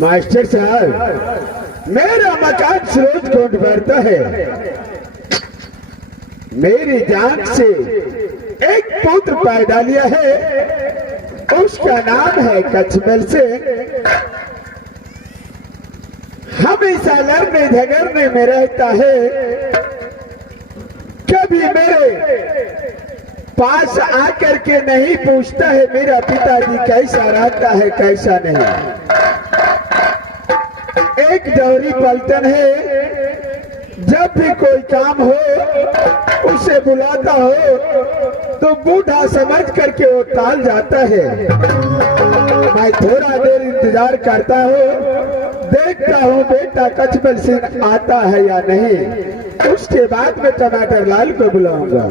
Master साहब, मेरा मकान स्रोत कोट भरता है। मेरी जान से एक पुत्र पैदा लिया है, उसका नाम है कचमल से। हमेशा लड़ने झगड़ने में रहता है, कभी मेरे पास आकर के नहीं पूछता है मेरा पिताजी कैसा रहता है कैसा नहीं। एक जौहरी पलटन है, जब भी कोई काम हो उसे बुलाता हो तो बूढ़ा समझ करके वो टाल जाता है। मैं थोड़ा देर इंतजार करता हूँ, देखता हूँ बेटा कचमल सिंह आता है या नहीं। उसके बाद में टमाटर लाल को बुलाऊंगा।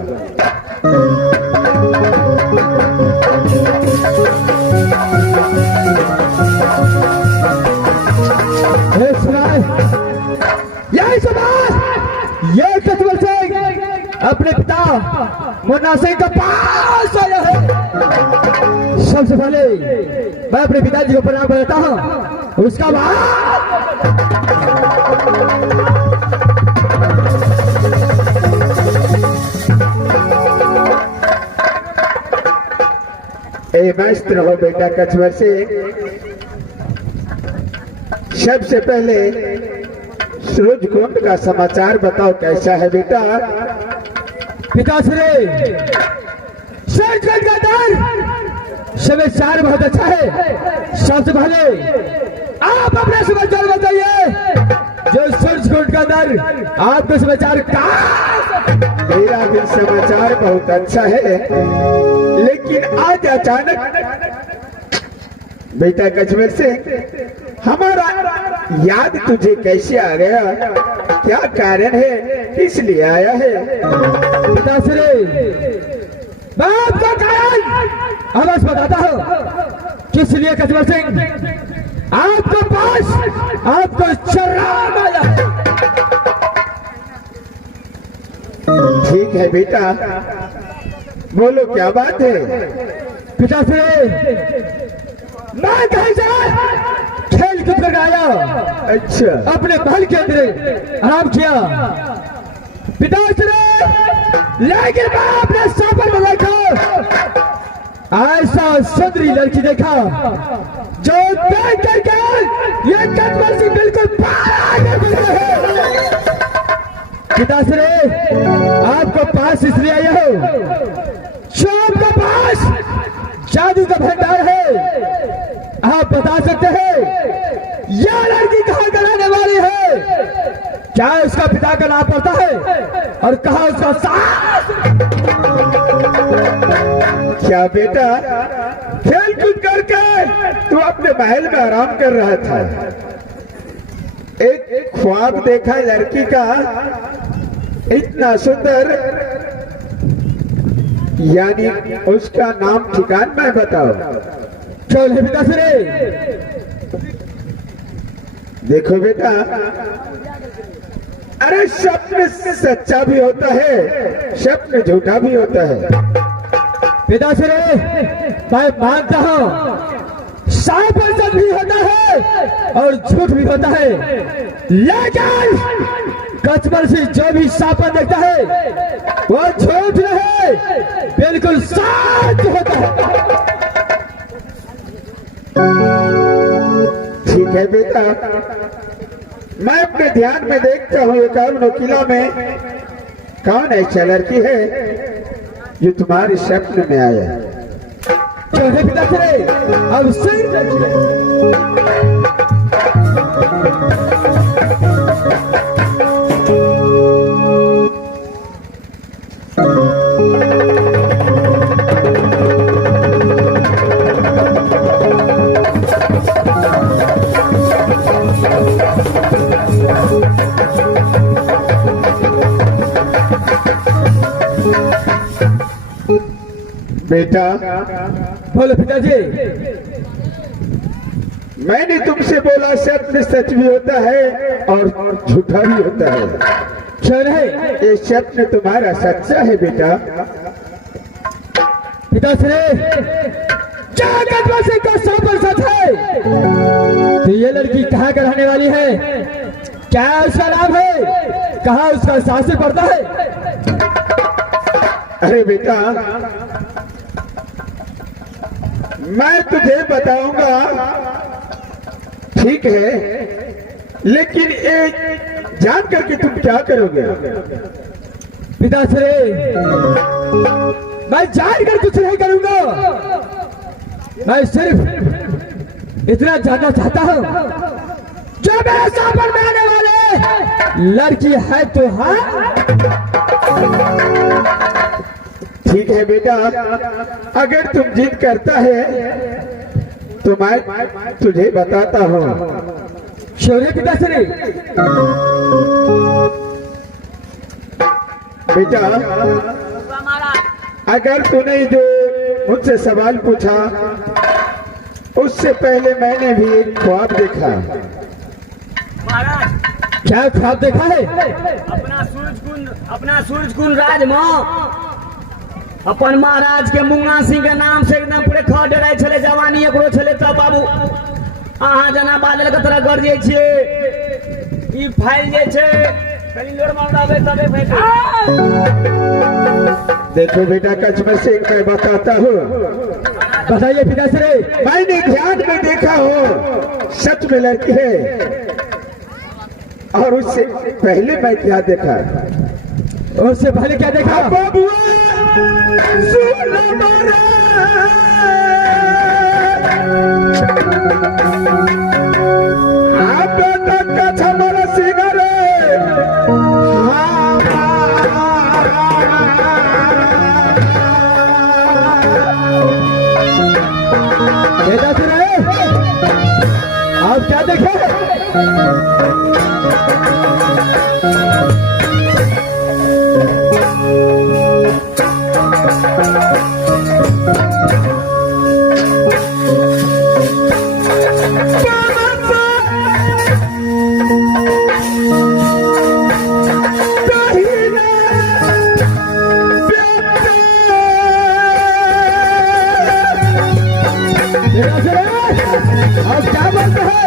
ये कचमल सिंह अपने पिता मुन्ना सिंह के पास आया है। सबसे पहले मैं अपने पिताजी को प्रणाम करता हूँ, उसका बाद मस्त रहो बेटा कचमल सिंह। सबसे पहले सूरजकुंड का समाचार बताओ, कैसा है बेटा? पिताश्री, सूरजकुंड का दर समाचार बहुत अच्छा है। सबसे पहले आप अपना समाचार बताइए, जो सूरजकुंड का दर आपके समाचार का। मेरा भी समाचार बहुत अच्छा है, लेकिन आज अचानक बेटा कचमल सिंह हमारा याद तुझे कैसे आ गया? क्या कारण है, किस लिए आया है? पिताश्री, मैं आपका कारण अवश्य बताता हूँ। किस लिए कचमल सिंह आपके पास आपको शर्म आया है? ठीक है बेटा, बोलो क्या बात है? पिताश्री, मैं कहीं से खेल कूद कर आया, अच्छा, अपने महल के अंदर आराम किया। पिताश्री, लेकिन मैं अपने सपन में देखा ऐसा सुंदरी लड़की देखा जो देख करके ये कचमल सिंह बिल्कुल पागल बन गए हैं। पिताश्री, आपको पास इसलिए आया हूँ, जो आपके पास जादू का भंडार है। आप बता सकते हैं यह लड़की कहाँ का रहने वाली है? क्या उसका पिता का नाम पड़ता है और कहाँ उसका सास? क्या बेटा, खेल कूद करके तू अपने महल में आराम कर रहा था, एक ख्वाब देखा लड़की का इतना सुंदर, यानी उसका नाम ठिकान में बताओ। चल पिताश्री, देखो बेटा, अरे स्वप्न सच्चा भी होता है, स्वप्न झूठा भी होता है। पिताश्री, मैं मानता हूँ सच भी होता है और झूठ भी होता है, लेकिन कचमल सिंह जो भी सपन देखता है वो झूठ नहीं, बिल्कुल सच होता है। ठीक है बेटा, मैं अपने ध्यान में देखता हूँ एकावन किला में कौन ऐसा लड़की है जो तुम्हारे स्वप्न में आया। छोटे पिताश्री, अब सिंह बेटा, बोलो पिताजी। मैंने तुमसे बोला स्वप्न सच भी होता है और झूठा भी होता है। क्यों नहीं? ये स्वप्न तुम्हारा सच्चा है बेटा। पिताश्री, क्या कचमल सिंह का सपन सच है? तो ये लड़की कहाँ का रहने वाली है? क्या उसका नाम है? कहाँ उसका सासू पड़ता है? अरे बेटा, मैं तुझे बताऊंगा, ठीक है, लेकिन एक जान करके तुम क्या करोगे? पिताश्री, मैं जानकर कुछ नहीं करूंगा, मैं सिर्फ इतना जानना चाहता हूँ जो मेरे सपन में आने वाले लड़की है तो हाँ। ठीक है बेटा, अगर तुम जिद करता है तो मैं तुझे बताता हूँ। शौर्य पिताश्री, बेटा, अगर तूने जो मुझसे सवाल पूछा उससे पहले मैंने भी एक ख्वाब देखा। क्या ख्वाब देखा है? अपना सूरजकुंड राज में अपन महाराज के मुंगा सिंह के नाम से एकदम पूरे खा डराय छले, जवानी एकरो छले। तब बाबू अहाँ जना बादल के तरह कर दिए छिए, ई फाइल जे छे कनी लोर माउडावे तबे फेंका। देखो बेटा कचमल सिंह, मैं बताता हूँ। बताइए पिताश्री। मैंने ध्यान में देखा हो सच में लड़की है, और उससे पहले मैं क्या देखा? उससे पहले क्या देखा? बाबुआ सुन हमारा, बेटा कचमल सिंह रे, पिताश्री, आप क्या अब क्या बोलते हैं?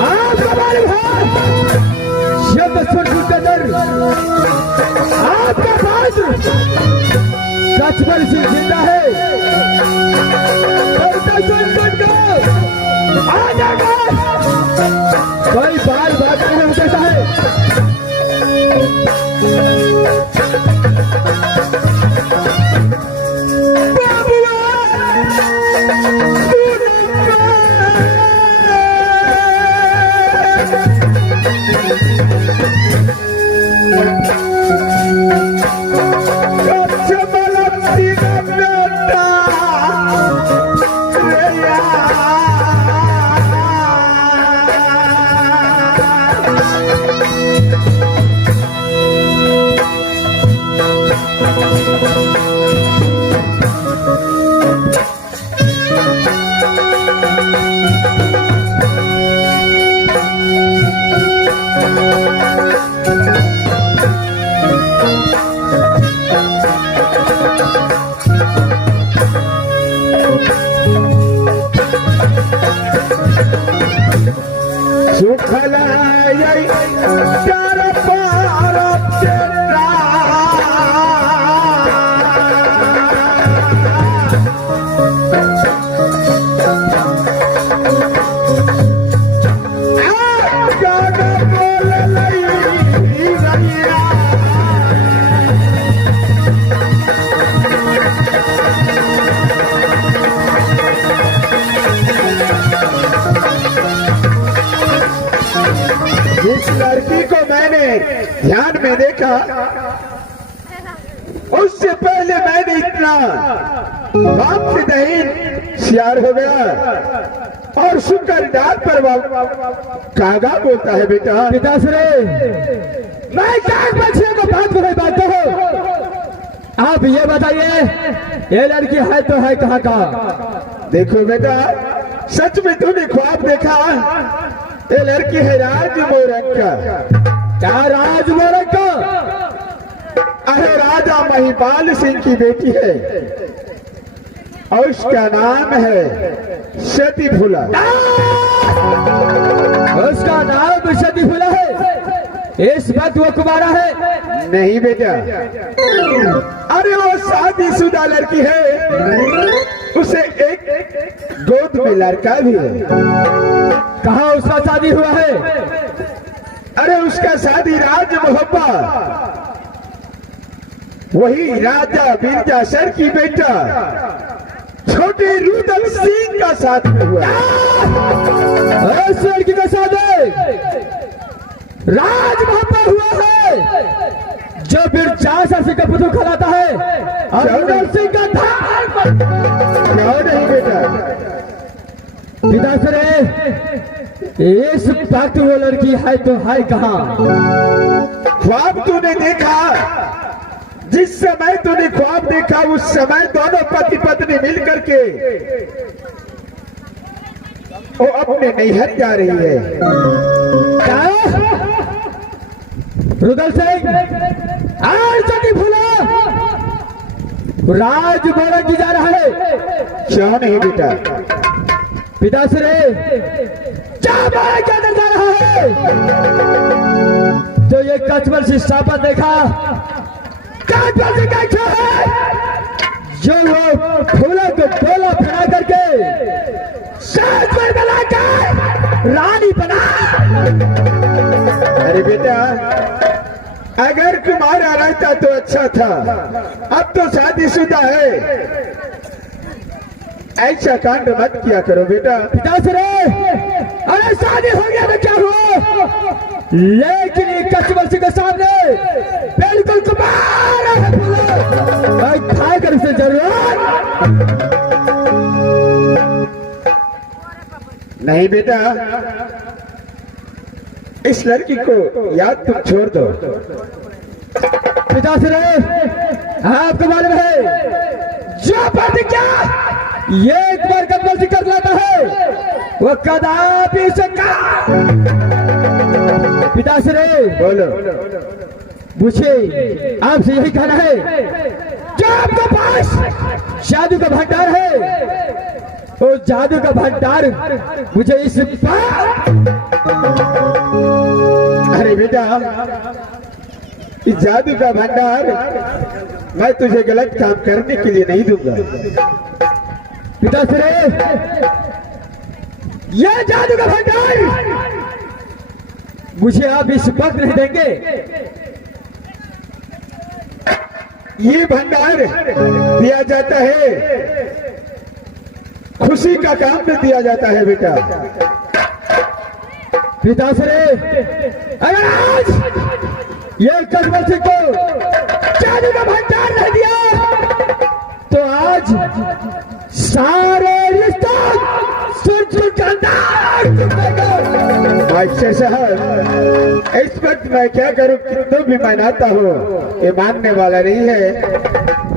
आपका मालूम है शब्द सुन के दर आपका पात्र कचबल सिंह जिंदा है। आ जाएगा कोई बाल बात नहीं हो सकता है। जिस लड़की को मैंने ध्यान में देखा उससे पहले मैंने इतना बाप से दहीन सियार हो गया और सुनकर डाक पर कागा बोलता है बेटा पिताश्री मैं काग बच्चे को बात को बात हो। आप ये बताइए ये लड़की है तो है कहाँ का? देखो बेटा सच में तूने ख्वाब देखा ये लड़की है राज मोरंग का। क्या राज मोरंग का? अरे राजा महिपाल सिंह की बेटी है और उसका नाम है सती फूला। उसका नाम सती फूला है? इस बात वो कुमारा है? नहीं बेटा अरे वो शादीशुदा लड़की है उसे एक गोद में लड़का भी है। कहाँ उसका शादी हुआ है? अरे उसका शादी राज मोहब्बत वही राजा बिरजा सर की बेटा छोटे रुदल सिंह का साथ में हुआ। उस लड़की का शादी राज मोहब्बत हुआ है जो बिरजा सर का पुत्र खिलाता है और रुदल सिंह का धार क्यों नहीं बेटा? पिता सर इस वक्त वो लड़की है तो है कहाँ? ख्वाब तूने देखा जिस समय तूने ख्वाब देखा उस समय दोनों पति पत्नी मिल करके वो अपने नैहर जा रही है। क्या रुदल सिंह और सती फूला राज मोरंग की जा रहा है? क्यों नहीं बेटा? पिताश्री क्या जा रहा है? तो ये कचबल से सापत देखा जो वो फूलों को टोला फैला करके साथ में मिलाकर रानी बना। अरे बेटा अगर कुमारा रहता तो अच्छा था, अब तो शादीशुदा है। ऐसा कांड मत किया करो बेटा। पिताश्री अरे शादी हो गया तो क्या हुआ? लेकिन ये कस्टमर सिंह के सामने बिल्कुल कुमार है फूला। मैं था कर उसे जरूर नहीं बेटा, इस लड़की को याद तुम छोड़ दो। पिताश्री, आपको मालूम है जो प्रतिज्ञा ये एक बार कदम से कर लेता है वो कदापि उसे पिताश्री बोलो। मुझे आपसे यही कहना है, जो आपके पास जादू का भंडार है वो जादू का भंडार मुझे इस अरे बेटा, इस जादू का भंडार मैं तुझे गलत काम करने के लिए नहीं दूंगा। पिताश्री, यह जादू का भंडार मुझे आप इस वक्त नहीं देंगे। ये भंडार दिया जाता है, खुशी का काम में दिया जाता है बेटा। पिताश्री, अगर आज ये कस्टमर सिंह को जादू का भंडार नहीं दिया तो आज सारे रिश्ता साहब, इस वक्त मैं क्या करूं, कितना भी मनाता हूँ ये मानने वाला नहीं है।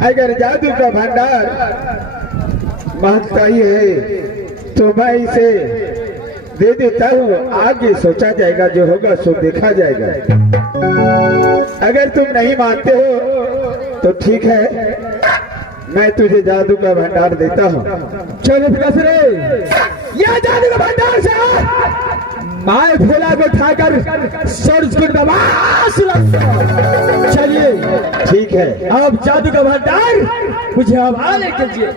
अगर जादू का भंडार मांगता ही है तो मैं इसे दे देता हूँ, आगे सोचा जाएगा, जो होगा सो देखा जाएगा। अगर तुम नहीं मानते हो तो ठीक है, मैं तुझे जादू का भंडार देता हूँ। चलो पिताश्री, यह जादू का भंडार से माए भोला को उठाकर सूरज को नवाज लगता। चलिए ठीक है, अब जादू का भंडार मुझे हवाले कीजिए।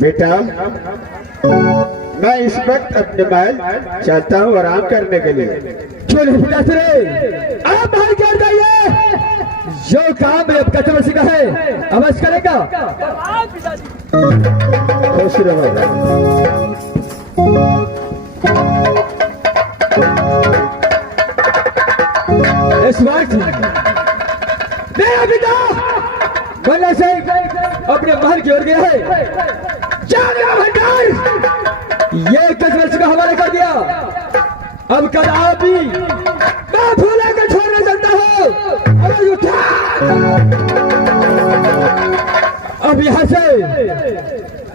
बेटा मैं इस वक्त अपने महल चलता हूँ आराम करने के लिए। चलो पिताश्री, आप बाहर कर जाइए, जो काम है अब कस्टमर सिंह का है अवश्य करेगा। खुश रहो। इस वक्त मेरा पिता बल्ला सिंह अपने महल की ओर गया है। जादू का भंडार ये कस्टमर सिंह का हवाले कर दिया। अब कदापि मैं भोला को छोड़ने सकता हूँ। आवाज उठा, अब यहाँ से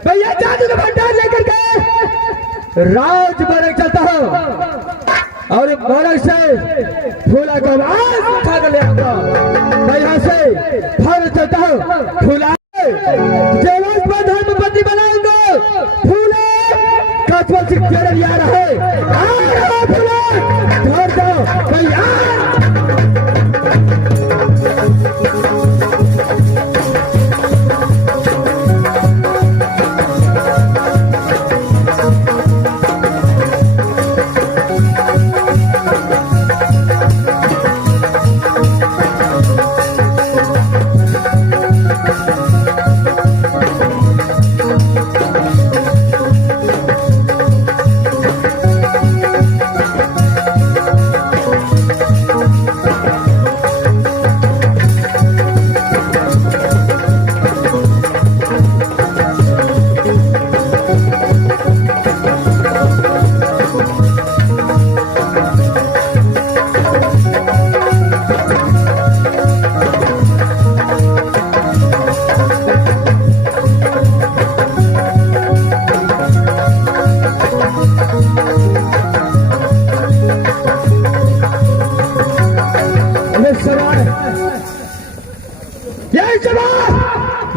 भैया जादू का भंडार लेकर के राज बरक चलता हूँ और बरक से भोला को आवाज उठा कर ले आऊंगा। मैं यहाँ से भाग चलता हूँ। भोला धर्मपति बनाऊंगा। फूला कस्टमर सिंह तेरे यार है, फूला घर जाओ भैया।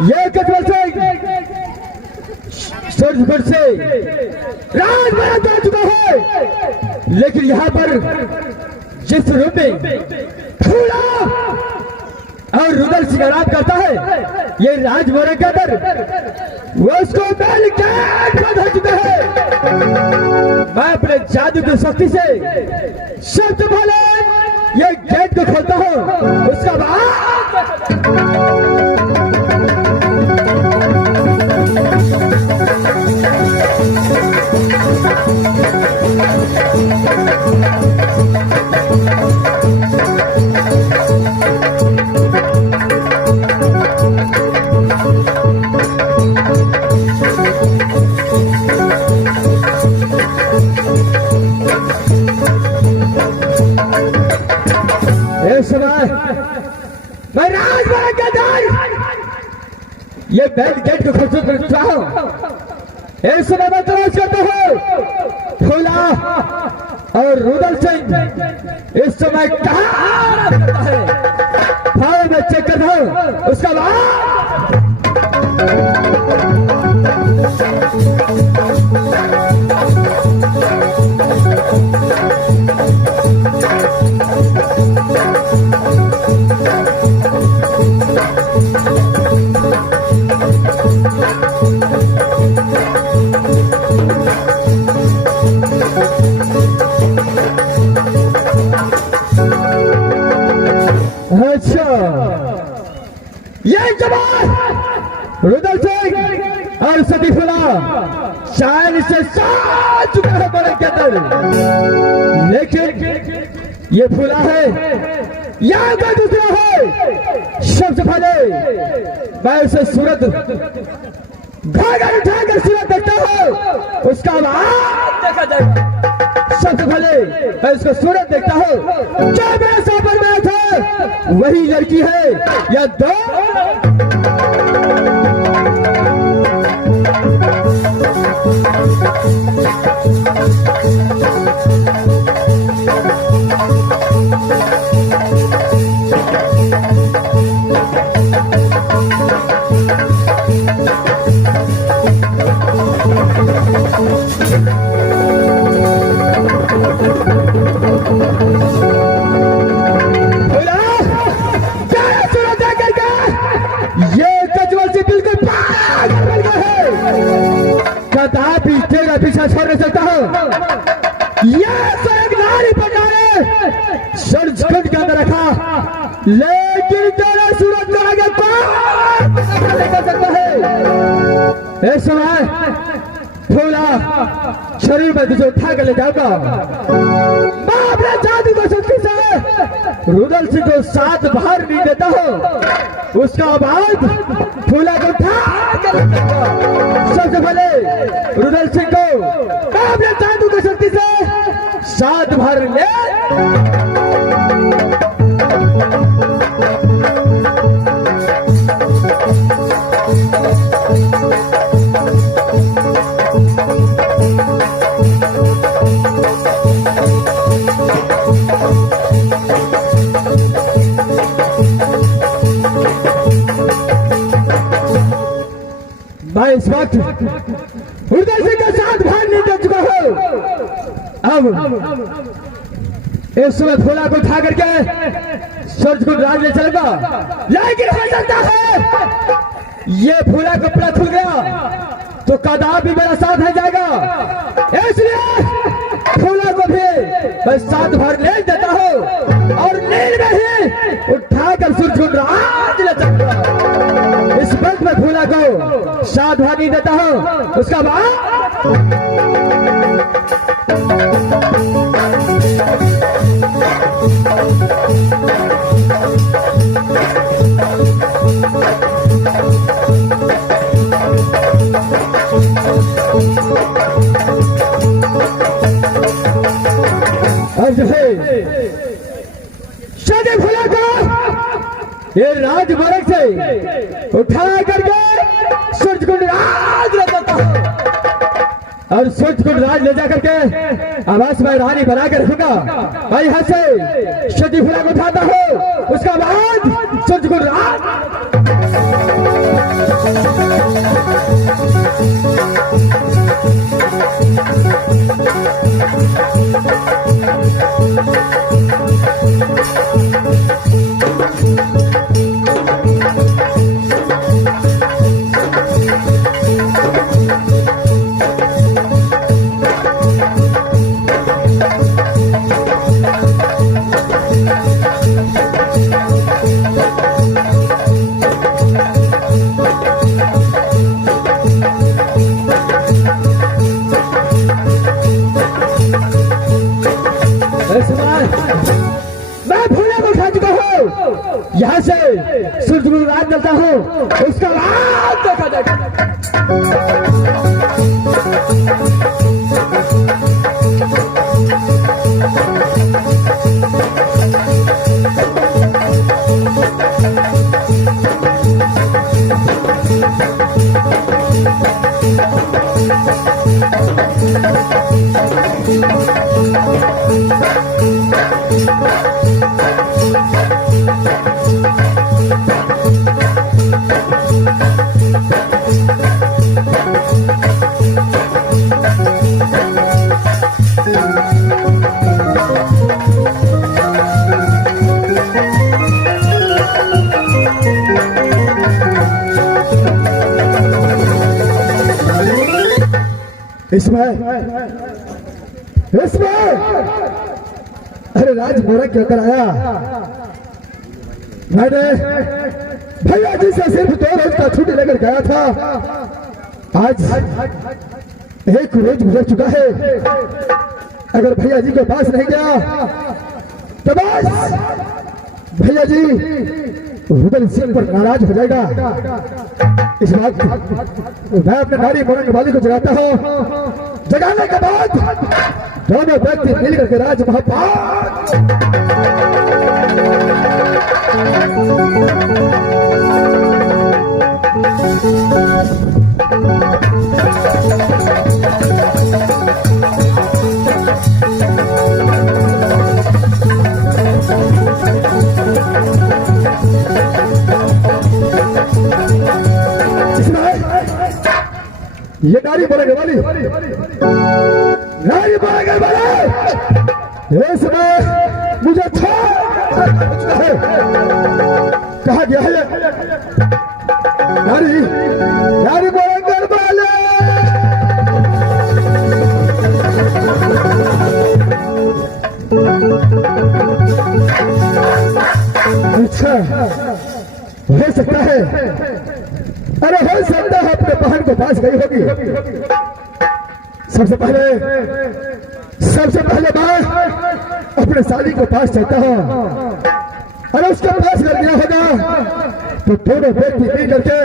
ये कस्टमर सिंह से राज बना जा चुका है, लेकिन यहाँ पर जिस रूप में फूला और रुदल सिंह आराम करता है ये राजभवन के अंदर, वो उसको बैल कैद बंधा चुका है। मैं अपने जादू की शक्ति से शब्द बोले ये गेट को खोलता हूँ, उसका बाद एक समय मैं राजमहल के अंदर ये बैल गेट को खोल रहा हूँ। एक समय मैं तलाश करता हूँ फूला और रुदल सिंह इस समय कहाँ है, फाइल में चेक करता हूँ, उसका बाद अच्छा ये जवान रुदल सिंह और सती फुला शायद इसे साथ चुका है बड़े के अंदर, लेकिन ये फुला है या कोई दूसरा है। सबसे पहले मैं उसे सूरत घाघर उठाकर सूरत देखता हूँ, उसका बाद देखा जाएगा। सबसे पहले मैं उसको सूरत देखता हूँ, क्या मेरे सामने में था वही लड़की है या दो। पीछा छोड़ नहीं सकता हूँ। ये एक नारी पंडारे सर्च खंड के अंदर रखा, लेकिन तेरा सूरज का आगे कौन नहीं कर सकता है। इस समय फूला शरीर में तुझे उठा कर ले जाऊंगा, मैं अपने जादू को शक्ति से रुदल सिंह को साथ बाहर नहीं देता हूँ, उसका बाद फूला को उठा कर ले जाऊंगा। सबसे पहले रुदल सिंह को मैं अपने जादू की शक्ति से साथ भर ले। मैं इस वक्त रुदल सिंह के साथ भाग नहीं दे चुका हूँ। अब इस समय फूला को उठा करके सूरज को राज ले चलेगा, लेकिन हो सकता है ये फूला को पता खुल गया तो कदाप भी मेरा साथ है जाएगा, इसलिए फूला को भी मैं साथ भर ले देता हूँ और नींद में ही उठाकर सूरज को राज ले चलूंगा। इस वक्त में फूला को साथ भागी देता हूँ, उसका बाद अब जो है शादी फूला को ये राज बरक से उठा करके सूरज को राज ले जाता हूं और सूरज को राज ले जाकर के आवास में रानी बना कर रखूंगा। मैं यहाँ से शादी फूला को उठाता हूँ, उसका बाद सूरज को राज सूरज को रात जलता हो उसका रात देखा जाएगा। इसमें अरे राज मोरा क्यों कर आया? मैंने भैया जी से सिर्फ 2 रोज का छुट्टी लेकर गया था। आज 1 रोज गुजर चुका है। अगर भैया जी के पास नहीं गया तो बस भैया जी रुदल सिंह पर नाराज हो जाएगा। इस बात मैं अपने नारी मोरंग वाली को जगाता हूँ। जगाने के बाद दोनों व्यक्ति मिलकर के राज ये नारी बोलेंगे वाली नारी बोलेंगे वाले इसमें मुझे कहा गया है नारी नारी बोलेंगे वाले। अच्छा हो सकता है, अरे हो सकता है अपने बहन के पास गई होगी। सबसे पहले मैं अपने साली के पास चलता हूँ। अरे उसके पास कर दिया होगा तो दोनों व्यक्ति मिल करके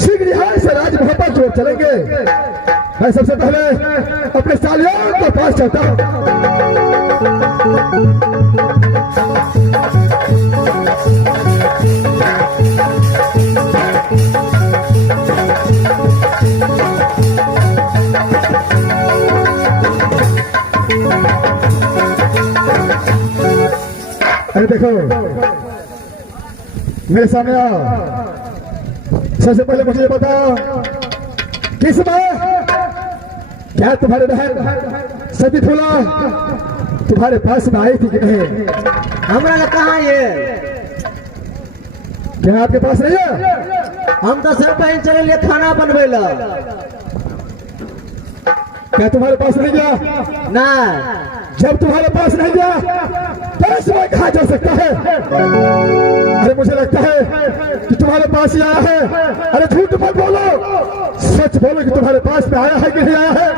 शीघ्र यहाँ से राज मोहब्बत की ओर चलेंगे। मैं सबसे पहले अपने सालियों के पास चलता हूँ। अरे देखो मेरे सामने आओ। सबसे पहले मुझे ये बताओ किस बार क्या तुम्हारे बहन सती फूला तुम्हारे पास में आई थी कि नहीं? हमरा ने कहा ये क्या आपके पास नहीं है? हम तो सब बहन चले लिए खाना बनवे ला। क्या तुम्हारे पास नहीं गया? ना जब तुम्हारे पास नहीं गया तो इसमें कहा जा सकता है? अरे मुझे लगता है कि तुम्हारे पास ही आया है। अरे झूठ मत बोलो, सच बोलो कि तुम्हारे पास में आया है कि नहीं आया है?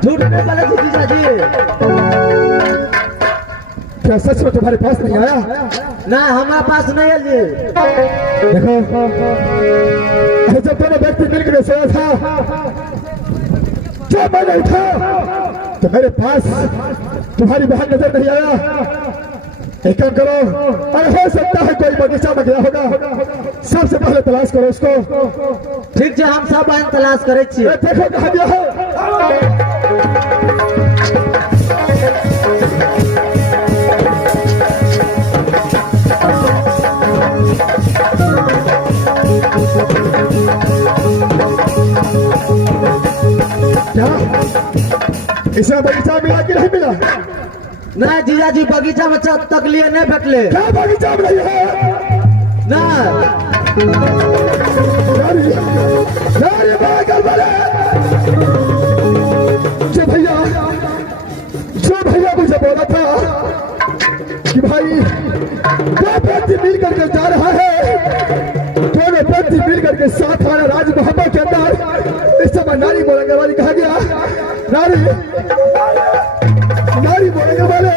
झूठ नहीं बोले जीजा जी। क्या सच में तुम्हारे पास नहीं आया? ना हमारे पास नहीं है जी। देखो जब दोनों व्यक्ति मिलकर सोया था जब मैंने उठा तो मेरे पास तुम्हारी बहन नजर नहीं आया। एक काम करो, अरे हो सकता है कोई बगीचा में गया होगा, सबसे पहले तलाश करो उसको। ठीक है हम सब बहन तलाश करे छिए। देखो कहाँ गया है। क्या इसे बगीचा मिला कि नहीं मिला? ना जीजा जी बगीचा में तक लिए नहीं भेटले। क्या बगीचा में नहीं है? ना जो भैया मुझे बोला था कि भाई दो व्यक्ति मिल करके जा रहा है, दोनों व्यक्ति मिल करके साथ आना राज मोहब्बत के अंदर। इस समय नारी बोलेंगे वाली कहा गया, नारी बोलेंगे वाले